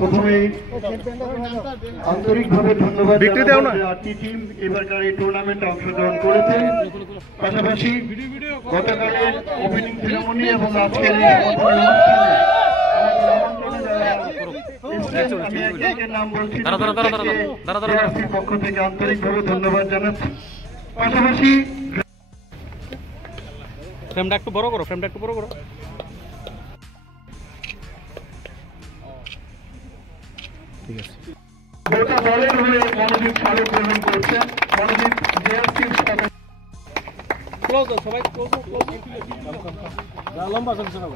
প্রথমেই আন্তরিকভাবে ধন্যবাদ জানাবো যে 8টি টিম এবারকার এই টুর্নামেন্টে অংশগ্রহণ করেছে। পাশাপাশি গতকালের ওপেনিং সেরেমনি এবং আজকের এই নাম বলছি পক্ষ থেকে আন্তরিকভাবে ধন্যবাদ জানাচ্ছি। পাশাপাশি ফ্রেমটা একটু বড় করো, ফ্রেমটা একটু বড় করো। ঠিক আছে। গোটা দলের হয়ে মনোজিৎ স্মারক গ্রহণ করছেন। মনোজিৎ জিএসটির সাথে ক্লোজ দাও সবাই, ক্লোজ ক্লোজ লম্বা চলছে না।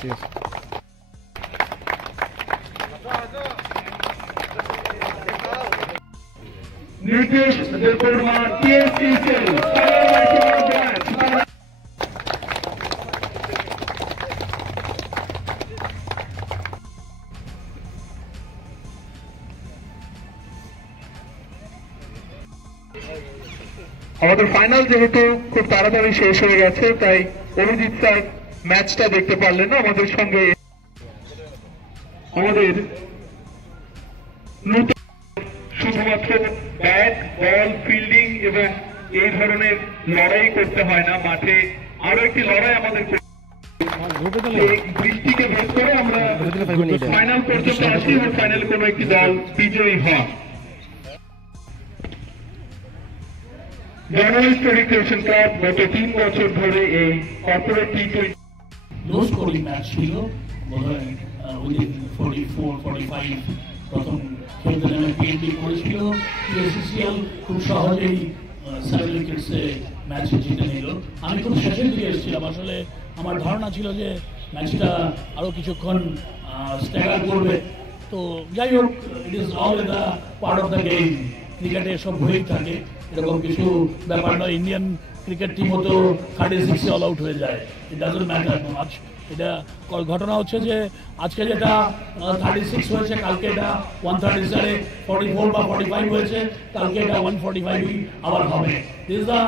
ঠিক আছে। নীতিশ দেববর্মা টিএসসি সেল আমাদের ফাইনাল যেহেতু খুব তাড়াতাড়ি শেষ হয়ে গেছে, তাই অভিজিৎ স্যার ম্যাচটা দেখতে পারলেন না। আমাদের সঙ্গে আমাদের নতুন শুধুমাত্র ব্যাট বল ফিল্ডিং এবং এই ধরনের লড়াই করতে হয় না, মাঠে আরো একটি লড়াই আমাদের বৃষ্টিকে ভেদ করে আমরা ফাইনাল পর্যন্ত আসি এবং ফাইনালে কোনো একটি দল বিজয়ী হয়। জার্নালিস্ট রিক্রিয়েশন ক্লাব গত 3 বছর ধরে এই corporate T20 low scoring match ছিল, বোধহয় উইদিন 44-45 প্রথম খেলতে নেমে পিএনডি করেছিল। পিএসসিসিএল খুব সহজেই 7 উইকেটসে ম্যাচ জিতে নিল। আমি খুব শেষের দিকে এসেছিলাম, আসলে আমার ধারণা ছিল যে ম্যাচটা আরও কিছুক্ষণ স্ট্যাগার করবে। তো যাই হোক, it is all in the part of the game. ক্রিকেটে এসব হয়েই থাকে, এরকম কিছু ব্যাপার নয়। ইন্ডিয়ান ক্রিকেট টিমও তো 36 অল আউট হয়ে যায়, ইট ডাজন্ট ম্যাটার মাচ। এটা ঘটনা হচ্ছে যে আজকে যেটা 36 হয়েছে, কালকে এটা 137 44 বা 45 হয়েছে, কালকে এটা 145 আবার হবে। দিস দ্য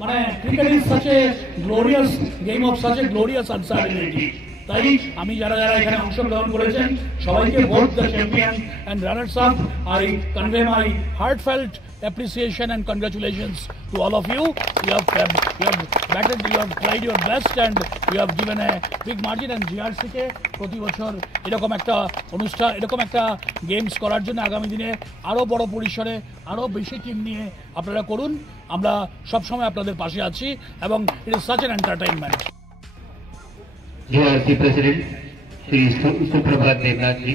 মানে cricket is such a glorious game of such a glorious uncertainty. তাই আমি যারা যারা এখানে অংশগ্রহণ করেছেন সবাইকে both the champion and runners up I convey my heartfelt appreciation and congratulations to all of you. You have batted, you have tried your best and you have given a big margin. And GRC কে প্রতি বছর এরকম একটা অনুষ্ঠান, এরকম একটা গেমস করার জন্য আগামী দিনে আরও বড় পরিসরে আরও বেশি টিম নিয়ে আপনারা করুন। আমরা সবসময় আপনাদের পাশে আছি এবং it is such an entertainment. GRC President Shri Suprabhat Devnath ji,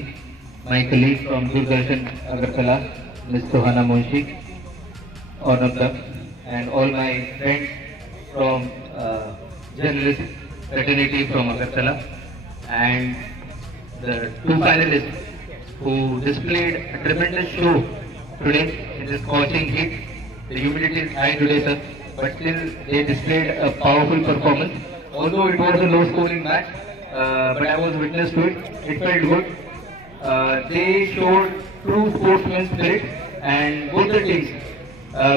my colleague from Doordarshan Agartala, Ms. Sohana Munshi, and all my friends from journalist fraternity from Agartala, and the 2 finalists who displayed a tremendous show today in this scorching heat. The humidity is high today, sir, but still they displayed a powerful performance. Although it was a low scoring match, but I was witness to it. It felt good. They showed true sportsman spirit, and both the teams,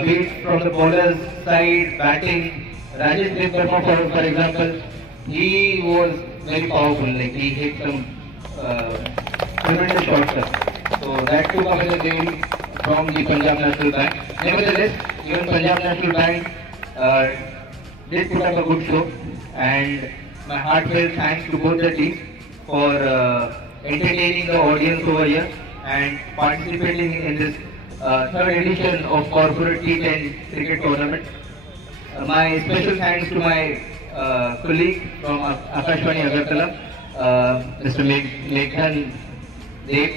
be it from the bowler's side, batting, Rajesh Dev Verma for example, he was very powerful. Like he hit some tremendous shots, sir. So that took away the game from the Punjab National Bank. Nevertheless, even Punjab National Bank did put up a good show, and my heartfelt thanks to both the teams for entertaining the audience over here and participating in this third edition of Corporate T10 Cricket Tournament. My special thanks to my colleague from Akashvani Agartala, Mr. Meghan Dev.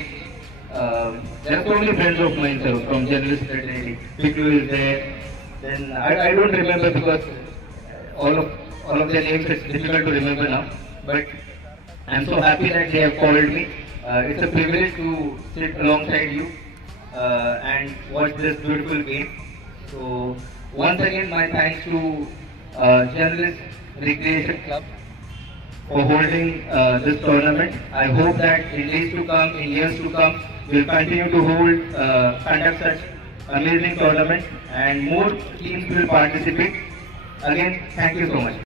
There are so many friends of mine, sir, from journalist fraternity. Piku is there. Then I don't remember because all of their names it's difficult to remember now. But I'm so happy that they have called me. It's a privilege to sit alongside you and watch this beautiful game. So once again, my thanks to Journalist Recreation Club for holding this tournament. I hope that in days to come, in years to come, we'll continue to conduct such amazing tournaments and more teams will participate. Again, thank you so much.